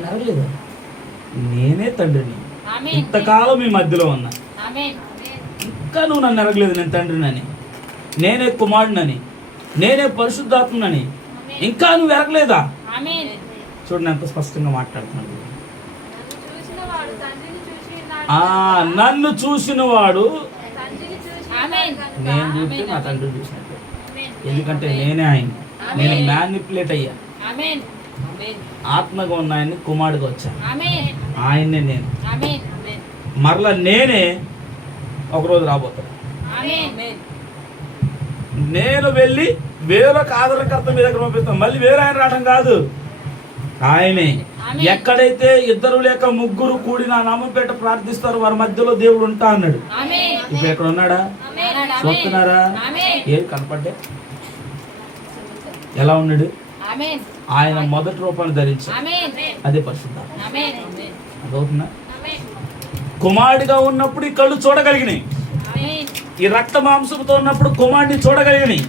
అడగలేదా? నేనే తండ్రిని, ఇంతకాలం మీ మధ్యలో ఉన్నా, ఇంకా నువ్వు నన్ను అడగలేదు నేను తండ్రినని, నేనే కుమారుడినని, నేనే పరిశుద్ధాత్మనని, ఇంకా నువ్వు ఎరగలేదా? చూడండి ఎంత స్పష్టంగా మాట్లాడుతున్నాడు. నన్ను చూసిన వాడు నేను చూస్తే నా తండ్రి చూసినట్టు. ఎందుకంటే నేనే ఆయన, నేను మ్యానిపులేట్ అయ్యా. ఆత్మగా ఉన్న ఆయన్ని కుమారుడిగా వచ్చాను, ఆయన్నే నేను. మరలా నేనే ఒకరోజు రాబోతాను. నేను వెళ్ళి వేరొక ఆదరణకర్త మీ దగ్గర పంపిస్తాను. మళ్ళీ వేరే ఆయన రావడం కాదు, ఆయనే. ఎక్కడైతే ఇద్దరు లేక ముగ్గురు కూడి నా నామపేట ప్రార్థిస్తారు వారి మధ్యలో దేవుడు ఉంటా అన్నాడు. ఇప్పుడు ఎక్కడ ఉన్నాడా? చూస్తున్నారా? ఏం కనపడ్డా? ఎలా ఉన్నాడు? ఆయన మొదటి రూపాన్ని ధరించాడు, అదే పరిశుద్ధాత్మ. అదవుతుందా? కుమారుడిగా ఉన్నప్పుడు ఈ కళ్ళు చూడగలిగినాయి, ఈ రక్త మాంసంతో ఉన్నప్పుడు కుమారుడిని చూడగలిగినాయి.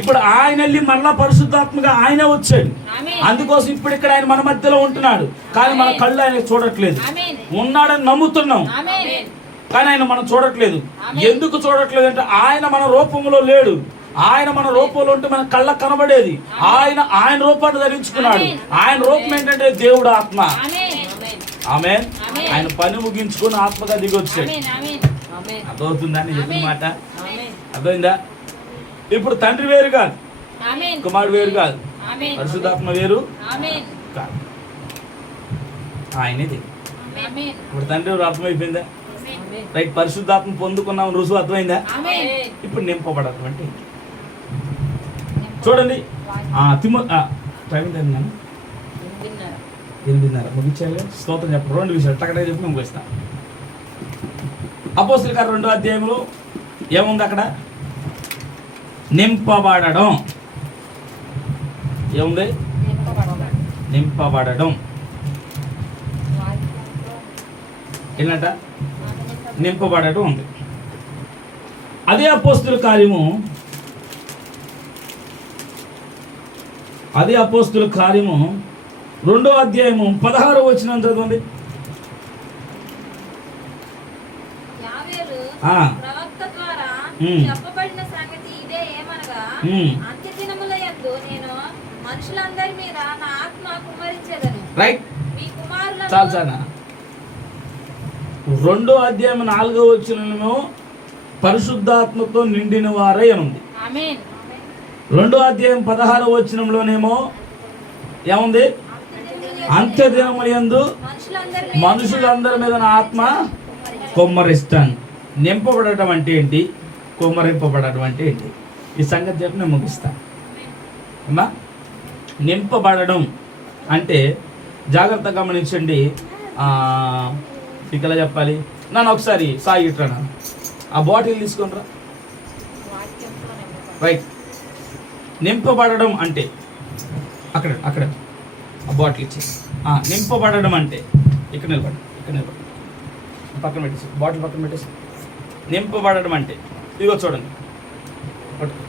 ఇప్పుడు ఆయన వెళ్ళి మళ్ళా పరిశుద్ధాత్మగా ఆయనే వచ్చాడు. అందుకోసం ఇప్పుడు ఇక్కడ ఆయన మన మధ్యలో ఉంటున్నాడు, కానీ మన కళ్ళు ఆయన చూడట్లేదు. ఉన్నాడని నమ్ముతున్నాం, కానీ ఆయన మనం చూడట్లేదు. ఎందుకు చూడట్లేదు అంటే ఆయన మన రూపంలో లేడు. ఆయన మన రూపంలో ఉంటే మన కళ్ళకు కనబడేది. ఆయన రూపాన్ని ధరించుకున్నాడు. ఆయన రూపం ఏంటంటే దేవుడు ఆత్మ. ఆమేన్. ఆయన పని ముగించుకుని ఆత్మగా దిగి వచ్చాడు. అర్థమవుతుందని చెప్పిన మాట అర్థమైందా? ఇప్పుడు తండ్రి వేరు కాదు, కుమారుడు వేరు కాదు, పరిశుద్ధాత్మ వేరు కాదు, ఆయనే దేవుడు. ఇప్పుడు తండ్రి ఎవరు అర్థమైపోయిందా? రైట్. పరిశుద్ధాత్మ పొందుకున్నాం రుజువు అర్థమైందా? ఇప్పుడు నింపబడటం అంటే చూడండి. టైం తిన్నాను 8:30 ముగించాలి. స్తోత్రం చెప్పండి. 2 విషయాలు టక్కడే చెప్పి మేము ముగిస్తాం. అపోస్తలుల కార్యం 2వ అధ్యాయంలో ఏముంది? అక్కడ నింపబడడం ఏముంది? నింపబడడం ఏంటంట? నింపబడటం ఉంది. అదే అపోస్తలుల కార్యము 2వ అధ్యాయము 16వ వచనం చదవండి. ప్రవక్త ద్వారా చెప్పబడిన సంగతి ఇదే, ఏమనగా అంత్య దినముల యందు నేను మనుషులందరి మీద నా ఆత్మ కుమ్మరించ రైట్, మీ కుమారులను చాలు చాలు. 2వ అధ్యాయం 4వ వచనము పరిశుద్ధాత్మతో నిండిన వారై అని ఉంది. ఆమేన్ 2వ అధ్యాయం 16వ వచనంలోనేమో ఏముంది? అంత్య దినములందు మనుషులందరి మీద నా ఆత్మ కొమ్మరిస్తాను. నింపబడటం అంటే ఏంటి? కొమ్మరింపబడటం అంటే ఏంటి? ఈ సంగతి చెప్పి నేను ముగిస్తాను. అమ్మా, నింపబడడం అంటే జాగ్రత్తగా గమనించండి. ఇక్కడ చెప్పాలి, నన్ను ఒకసారి సాయి ఇట్రా, ఆ బాటిల్ తీసుకొని రా. రైట్, నింపబడడం అంటే అక్కడ అక్కడ ఆ బాటిల్ ఇచ్చి నింపబడడం అంటే ఇక్కడ నిలబడి, పక్కన పెట్టేసి, బాటిల్ పక్కన పెట్టేసి. నింపబడడం అంటే ఇదిగో చూడండి, పట్టుకో.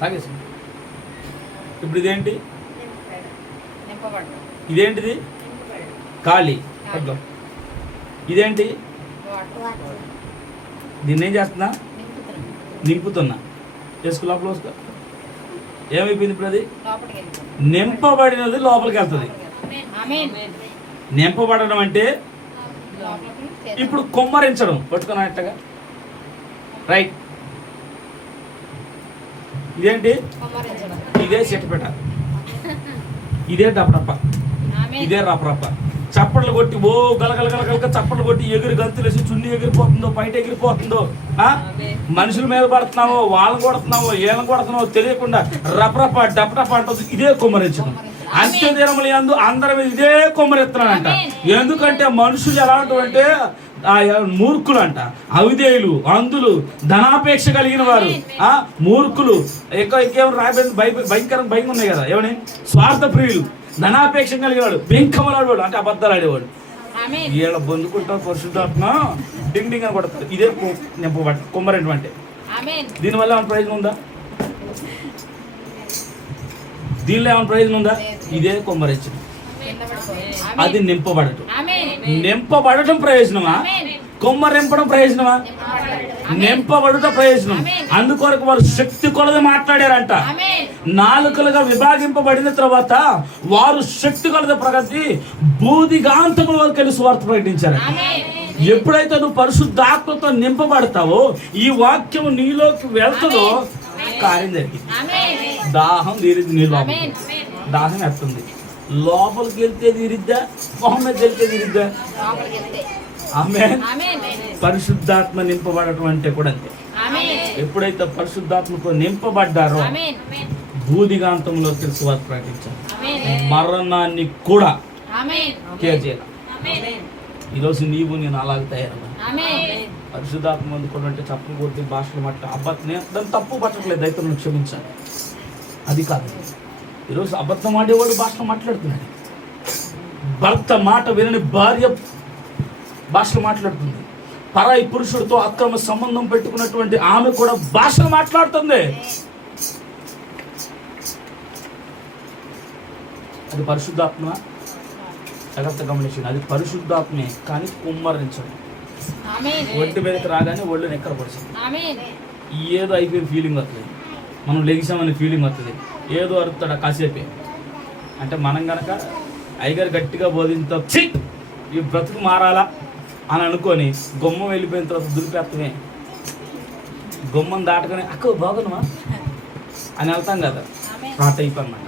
తాగేసి. ఇప్పుడు ఇదేంటి? ఇదేంటిది? ఖాళీ. పట్టుకో. ఇదేంటి? దీన్ని ఏం చేస్తున్నా? నింపుతున్నా. వేసుకో, లోపల వేసుకో. ఏమైపోయింది ఇప్పుడు? అది నింపబడినది లోపలికి వెళ్తుంది. నింపబడడం అంటే ఇప్పుడు కొమ్మరించడం. పట్టుకున్నట్టుగా. రైట్, ఇదేంటి? ఇదే చెట్టుపెట్ట, ఇదే డప్పడప్ప, ఇదే రప్పరప్ప. చప్పట్లు కొట్టి ఓ గలగలగలగలక చప్పట్లు కొట్టి ఎగిరి గంతులేసి చున్ని ఎగిరిపోతుందో, బయట ఎగిరిపోతుందో, మనుషుల మీద పడుతున్నావో, వాళ్ళని కొడుతున్నావో, ఏళ్ళని కొడుతున్నావో తెలియకుండా రపరప డప్పడప్ప అంటుంది. ఇదే కొమ్మరించడం. అంత్య దినములు యందు అందరి మీద ఇదే కొమ్మరెత్తున్నానంట. ఎందుకంటే మనుషులు ఎలాంటి అంటే మూర్ఖులు అంట, అవిధేయులు, అంధులు, ధనాపేక్ష కలిగిన వారు, మూర్ఖులు, ఇంకేమో రాబోయే భయంకరంగా భయం ఉన్నాయి కదా, ఏమని? స్వార్థ ప్రియులు, ధనాపేక్ష కలిగిన వాడు, బెంకమలాడేవాడు అంటే అబద్ధాలు ఆడేవాడు. వీళ్ళ బొందుకుంటారు పరిశుద్ధాత్మ డింగ్ డింగ్ అని కొడతారు. ఇదే నింపబడి కొమ్మరెంటు అంటే. దీనివల్ల ఏమైనా ప్రయోజనం ఉందా? దీనిలో ఏమైనా ప్రయోజనం ఉందా? ఇదే కొమ్మరించడం, అది నింపబడటం. నింపబడటం ప్రయోజనమా? కొమ్మరింపడం ప్రయోజనమా? నింపబడుట ప్రయోజనం. అందుకొరకు వారు శక్తి కొలది మాట్లాడారంట. నాలుకలుగా విభాగింపబడిన తర్వాత వారు శక్తి కొలది ప్రగతి బూదిగాంతముల వరకు వెళ్ళి సువార్త ప్రకటించారు. ఎప్పుడైతే నువ్వు పరిశుద్ధాత్మతో నింపబడతావో, ఈ వాక్యం నీలోకి వెళ్తుందో కార్యం జరిగింది. దాహం తీరిద్ది. నీ లోపల దాహం ఎత్తుంది. లోపలికి వెళ్తే తీరిద్దా? మొహం మీద వెళ్తే తీరిద్దా? ఆమేన్. పరిశుద్ధాత్మ నింపబడటం అంటే కూడా అంతే. ఎప్పుడైతే పరిశుద్ధాత్మతో నింపబడ్డారో భూదిగాంతంలో సువార్త ప్రకటించారు. మరణాన్ని కూడా కేర్ చేయాలి. ఈరోజు నీవు నేను అలాగే తయారన్నా. పరిశుద్ధాత్మ అందుకోవాలంటే చప్పులు కొద్ది భాషలు మాట్లాడే దాన్ని తప్పు పట్టట్లేదు, అయితే నన్ను క్షమించాలి. అది కాదు. ఈరోజు అబద్ధం ఆడేవాడు భాషలో మాట్లాడుతున్నాడు. భర్త మాట వినని భార్య భాషలు మాట్లాడుతుంది. పరాయి పురుషుడితో అక్రమ సంబంధం పెట్టుకున్నటువంటి ఆమె కూడా భాషలు మాట్లాడుతుంది. అది పరిశుద్ధాత్మ. జాగ్రత్త గమనించండి, అది పరిశుద్ధాత్మే, కానీ కుమ్మరించడం. ఒంటి మీదకి రాగానే ఒళ్ళు నెక్కరపడుతుంది. ఏదో అయిపోయిన ఫీలింగ్ వస్తుంది, మనం లెగిసామనే ఫీలింగ్ వస్తుంది. ఏదో అరుతాడు కాసేపే. అంటే మనం కనుక అయ్యగారు గట్టిగా బోధింతో ఛీ ఈ బ్రతుకు మారాలా అని అనుకొని గుమ్మం వెళ్ళిపోయిన తర్వాత దులిపేత్తమే. గుమ్మం దాటుకొని అక్క బాగున్నావా అని వెళ్తాం కదా, ఆ టైప్ అన్నమాట.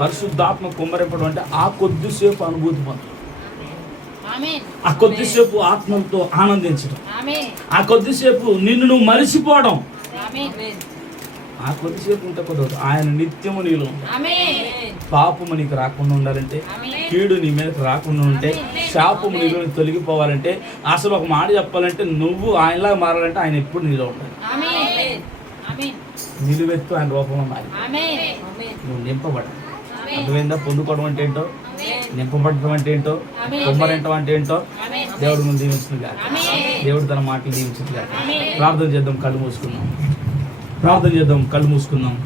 పరిశుద్ధాత్మ కుమ్మరింపడం అంటే ఆ కొద్దిసేపు అనుభూతి పొందడం, ఆ కొద్దిసేపు ఆత్మలతో ఆనందించడం, ఆ కొద్దిసేపు నిన్ను నువ్వు మరిచిపోవడం. ఆ కొద్దిసేపు ఉంటే కొద్ది ఆయన నిత్యము నీలో పాపము నీకు రాకుండా ఉండాలంటే, కీడు నీ మీదకి రాకుండా ఉంటే, శాపము నీలో తొలగిపోవాలంటే, అసలు ఒక మాట చెప్పాలంటే నువ్వు ఆయనలా మారాలంటే ఆయన ఎప్పుడు నీలో ఉండాలి. నిలువెత్తు ఆయన రూపంలో మారి నువ్వు నింపబడాలి. అర్థమైందా? పొందుకోవడం అంటే ఏంటో, నింపబడటం అంటే ఏంటో, కొమ్మరింటం అంటే ఏంటో దేవుడు ముందు దీవించింది కాదు. దేవుడు తన మాటలు దీవించింది కాదు. ప్రార్థన చేద్దాం, కళ్ళు మూసుకుందాం.